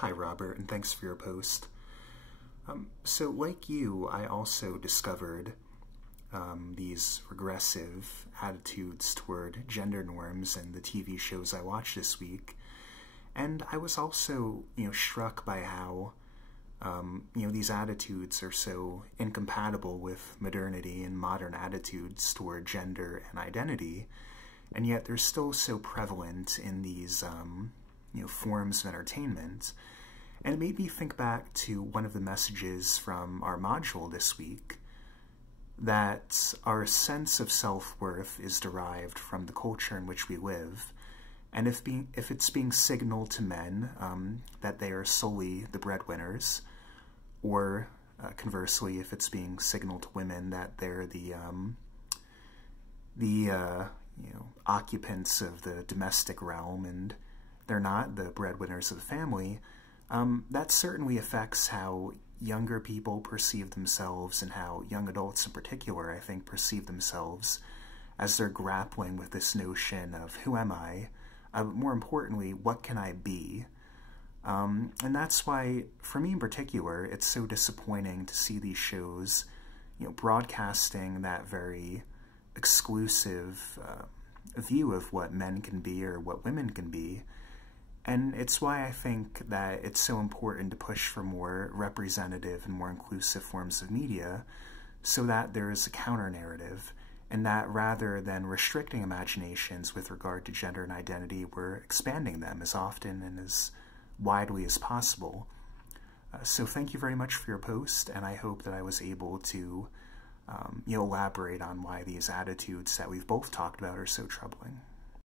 Hi, Robert, and thanks for your post. So, like you, I also discovered these regressive attitudes toward gender norms in the TV shows I watched this week. And I was also, struck by how, these attitudes are so incompatible with modernity and modern attitudes toward gender and identity, and yet they're still so prevalent in these, forms of entertainment. And it made me think back to one of the messages from our module this week, that our sense of self-worth is derived from the culture in which we live, and if it's being signaled to men that they are solely the breadwinners, or conversely, if it's being signaled to women that they're the occupants of the domestic realm and they're not the breadwinners of the family, that certainly affects how younger people perceive themselves and how young adults in particular, I think, perceive themselves as they're grappling with this notion of who am I? More importantly, what can I be? And that's why, for me in particular, it's so disappointing to see these shows, broadcasting that very exclusive view of what men can be or what women can be. And it's why I think that it's so important to push for more representative and more inclusive forms of media so that there is a counter-narrative, and that rather than restricting imaginations with regard to gender and identity, we're expanding them as often and as widely as possible. So thank you very much for your post, and I hope that I was able to elaborate on why these attitudes that we've both talked about are so troubling.